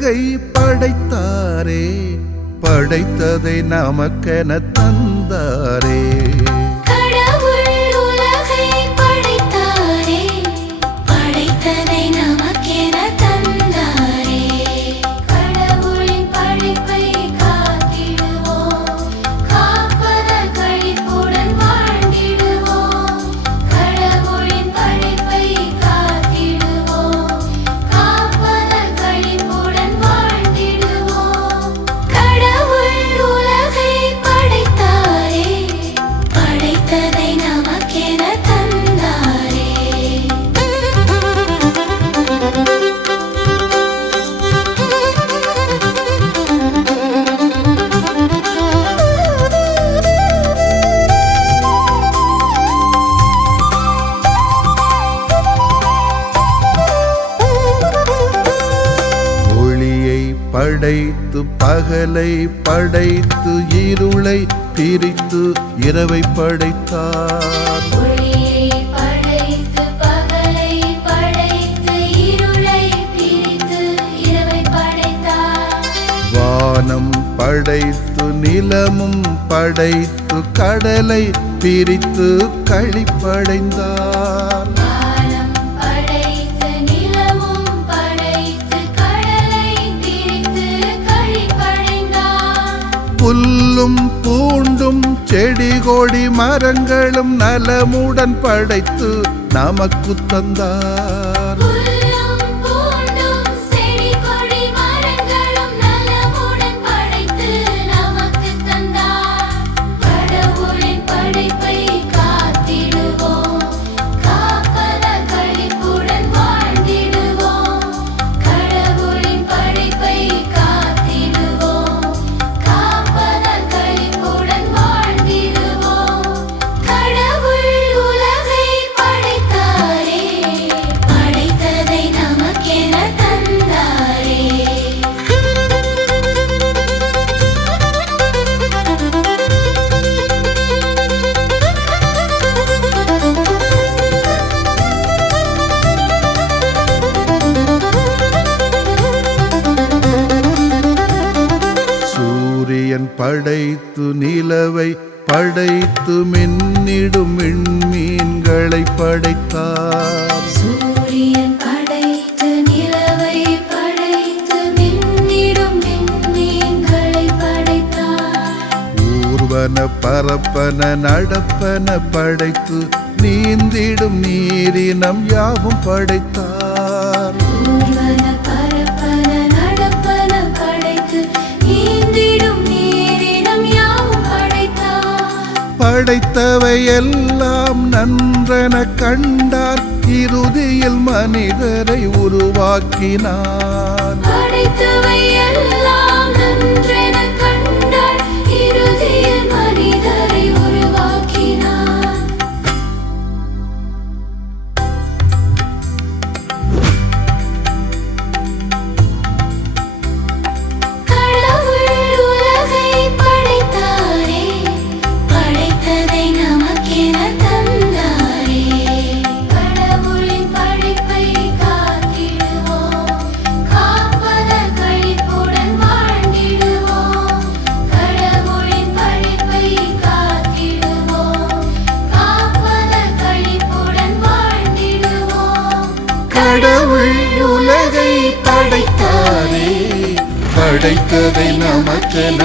உலகை படைத்தாரே, படைத்ததை நமக்கென தந்தாரே. கடவுள் உலகை படைத்தாரே, படைத்ததை நமக்கென தந்தாரே. கடவுளின் படைப்பை காத்திடுவோம், காப்பதன் களிப்புடன் வாழ்ந்திடுவோம். கடவுளின் படைப்பை காத்திடுவோம், காப்பதன் களிப்புடன் வாழ்ந்திடுவோம். கடவுள் உலகை படைத்தாரே, படைத்ததை நமக்கென தந்தாரே. ஒளியை படைத்து பகலை படைத்து இருளை பிரித்து இரவை படைத்தார். ஒளியை படைத்து பகலை படைத்து இருளை பிரித்து இரவை படைத்தார். வானம் படைத்து நிலமும் படைத்து கடலை பிரித்து களிப்படைந்தார். வானம் படைத்து நிலமும் படைத்து கடலை பிரித்து களிப்படைந்தார். புல்லும் பூண்டும் செடி கொடி மரங்களும் நலமுடன் படைத்து நமக்கு தந்தார். புல்லும் பூண்டும் செடி கொடி மரங்களும் நலமுடன் படைத்து நமக்கு தந்தார். கடவுளின் படைப்பை காத்திடுவோம், காப்பதன் களிப்புடன் வாழ்ந்திடுவோம். கடவுளின் படைப்பை காத்திடுவோம், காப்பதன் களிப்புடன் வாழ்ந்திடுவோம். கடவுள் உலகை படைத்தாரே, படைத்ததை நமக்கென தந்தாரே. சூரியன் படைத்து நிலவை படைத்து மின்னிடும் விண்மீன்களை படைத்தார். சூரியன் படைத்து நிலவை படைத்து மின்னிடும் விண்மீன்களை படைத்தார். ஊர்வன பரப்பன நடப்பன படைத்து நீந்திடும் நீரினம் யாவும் படைத்தார். ஊர்வன பரப்பன நடப்பன படைத்து நீந்திடும் நீரினம் யாவும் படைத்தார். படைத்தவை எல்லாம் நன்றென கண்டார், இறுதியில் மனிதரை உருவாக்கினார். படைத்தவை எல்லாம் நன்றென கண்டார், இறுதியில் மனிதரை உருவாக்கினார். கடவுள் உலகை படைத்தாரே, படைத்ததை நமக்கென தந்தாரே. கடவுளின் படைப்பை காத்திடுவோம், காப்பதன் களிப்புடன் வாழ்ந்திடுவோம். கடவுளின் படைப்பை காத்திடுவோம், காப்பதன் களிப்புடன் வாழ்ந்திடுவோம். கடவுள் உலகை படைத்தாரே, படைத்ததை நமக்கென